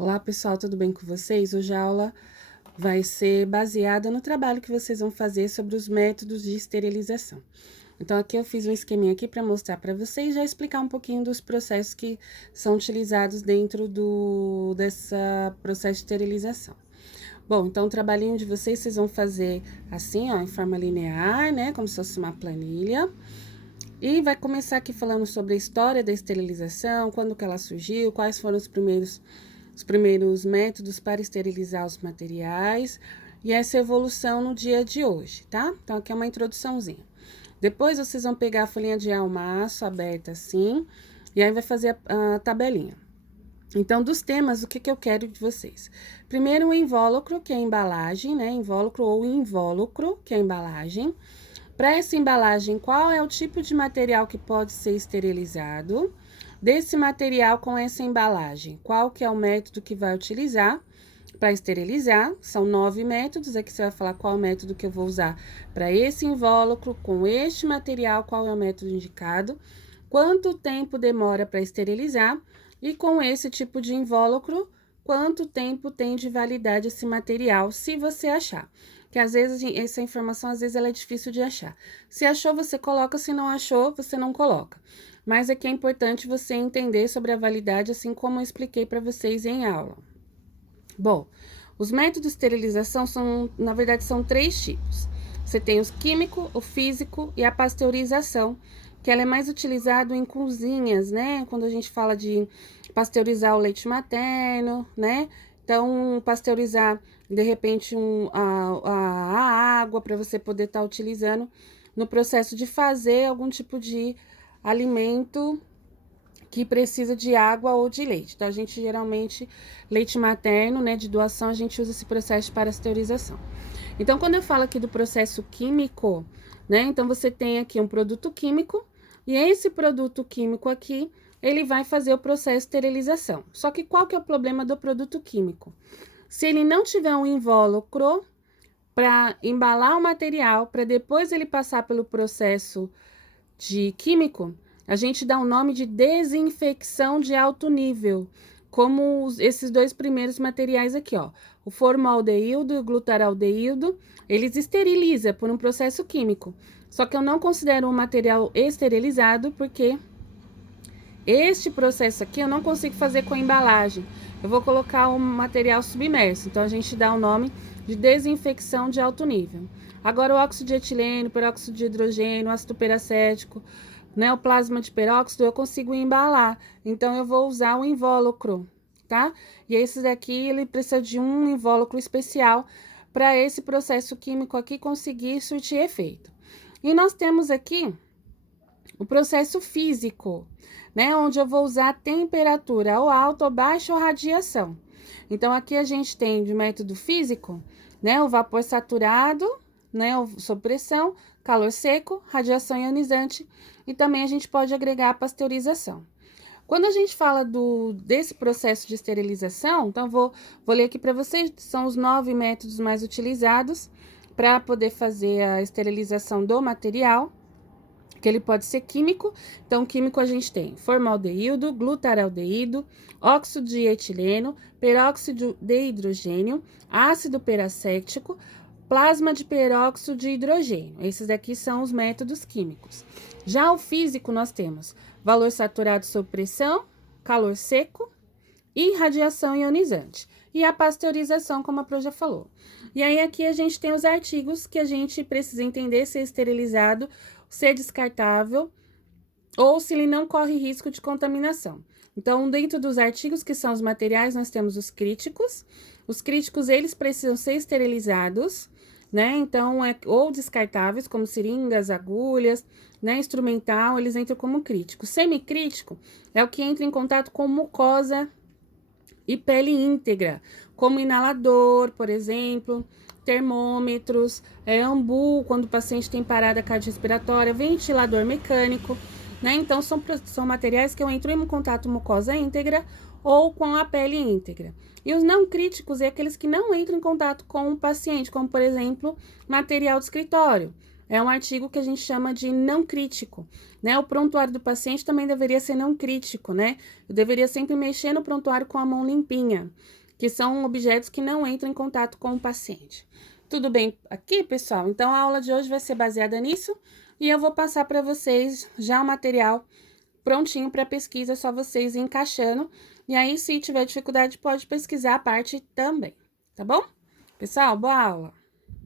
Olá, pessoal, tudo bem com vocês? Hoje a aula vai ser baseada no trabalho que vocês vão fazer sobre os métodos de esterilização. Então, aqui eu fiz um esqueminha aqui para mostrar para vocês e já explicar um pouquinho dos processos que são utilizados dentro dessa processo de esterilização. Bom, então o trabalhinho de vocês vão fazer assim, ó, em forma linear, né, como se fosse uma planilha. E vai começar aqui falando sobre a história da esterilização, quando que ela surgiu, quais foram os primeiros métodos para esterilizar os materiais e essa evolução no dia de hoje, tá? Então, aqui é uma introduçãozinha. Depois, vocês vão pegar a folhinha de almaço aberta assim, e aí vai fazer a tabelinha. Então, dos temas, o que eu quero de vocês? Primeiro, o invólucro, que é a embalagem, né? Invólucro ou invólucro, que é a embalagem. Para essa embalagem, qual é o tipo de material que pode ser esterilizado? Desse material com essa embalagem, qual que é o método que vai utilizar para esterilizar? São 9 métodos, aqui você vai falar qual é o método que eu vou usar para esse invólucro, com este material, qual é o método indicado, quanto tempo demora para esterilizar e com esse tipo de invólucro, quanto tempo tem de validade esse material, se você achar. Que às vezes essa informação às vezes ela é difícil de achar. Se achou, você coloca, se não achou, você não coloca. Mas aqui é importante você entender sobre a validade, assim como eu expliquei para vocês em aula. Bom, os métodos de esterilização são, na verdade, são 3 tipos. Você tem os químico, o físico e a pasteurização, que ela é mais utilizado em cozinhas, né? Quando a gente fala de pasteurizar o leite materno, né? Então, pasteurizar, de repente, a água para você poder estar utilizando no processo de fazer algum tipo de alimento que precisa de água ou de leite. Então, a gente geralmente, leite materno, né, de doação, a gente usa esse processo de pasteurização. Então, quando eu falo aqui do processo químico, né, então você tem aqui um produto químico e esse produto químico aqui, ele vai fazer o processo de esterilização. Só que qual que é o problema do produto químico? Se ele não tiver um invólucro para embalar o material, para depois ele passar pelo processo de químico, a gente dá o nome de desinfecção de alto nível, como esses dois primeiros materiais aqui, ó. O formaldeído e o glutaraldeído, eles esterilizam por um processo químico. Só que eu não considero um material esterilizado porque este processo aqui eu não consigo fazer com a embalagem. Eu vou colocar um material submerso, então a gente dá o nome de desinfecção de alto nível. Agora, o óxido de etileno, peróxido de hidrogênio, ácido peracético, né, o plasma de peróxido, eu consigo embalar. Então, eu vou usar o invólucro, tá? E esse daqui, ele precisa de um invólucro especial para esse processo químico aqui conseguir surtir efeito. E nós temos aqui o processo físico, né? Onde eu vou usar a temperatura, ou alta, ou baixa, ou radiação. Então, aqui a gente tem de método físico, né? O vapor saturado, né? Sob pressão, calor seco, radiação ionizante. E também a gente pode agregar a pasteurização. Quando a gente fala desse processo de esterilização, então vou ler aqui para vocês, são os 9 métodos mais utilizados para poder fazer a esterilização do material, que ele pode ser químico. Então, químico a gente tem formaldeído, glutaraldeído, óxido de etileno, peróxido de hidrogênio, ácido peracético, plasma de peróxido de hidrogênio. Esses daqui são os métodos químicos. Já o físico, nós temos valor saturado sob pressão, calor seco e radiação ionizante. E a pasteurização, como a Pro já falou. E aí, aqui a gente tem os artigos que a gente precisa entender se é esterilizado, ser descartável ou se ele não corre risco de contaminação. Então, dentro dos artigos que são os materiais, nós temos os críticos. Os críticos, eles precisam ser esterilizados, né? Então, ou descartáveis, como seringas, agulhas, né? Instrumental, eles entram como crítico. Semicrítico é o que entra em contato com mucosa e pele íntegra, como inalador, por exemplo, termômetros, ambu, quando o paciente tem parada cardiorrespiratória, ventilador mecânico, né? Então, são materiais que eu entro em contato mucosa íntegra ou com a pele íntegra. E os não críticos é aqueles que não entram em contato com o paciente, como, por exemplo, material de escritório, é um artigo que a gente chama de não crítico, né? O prontuário do paciente também deveria ser não crítico, né? Eu deveria sempre mexer no prontuário com a mão limpinha, que são objetos que não entram em contato com o paciente. Tudo bem aqui, pessoal? Então, a aula de hoje vai ser baseada nisso e eu vou passar para vocês já o material prontinho para pesquisa, só vocês ir encaixando. E aí, se tiver dificuldade, pode pesquisar a parte também, tá bom? Pessoal, boa aula!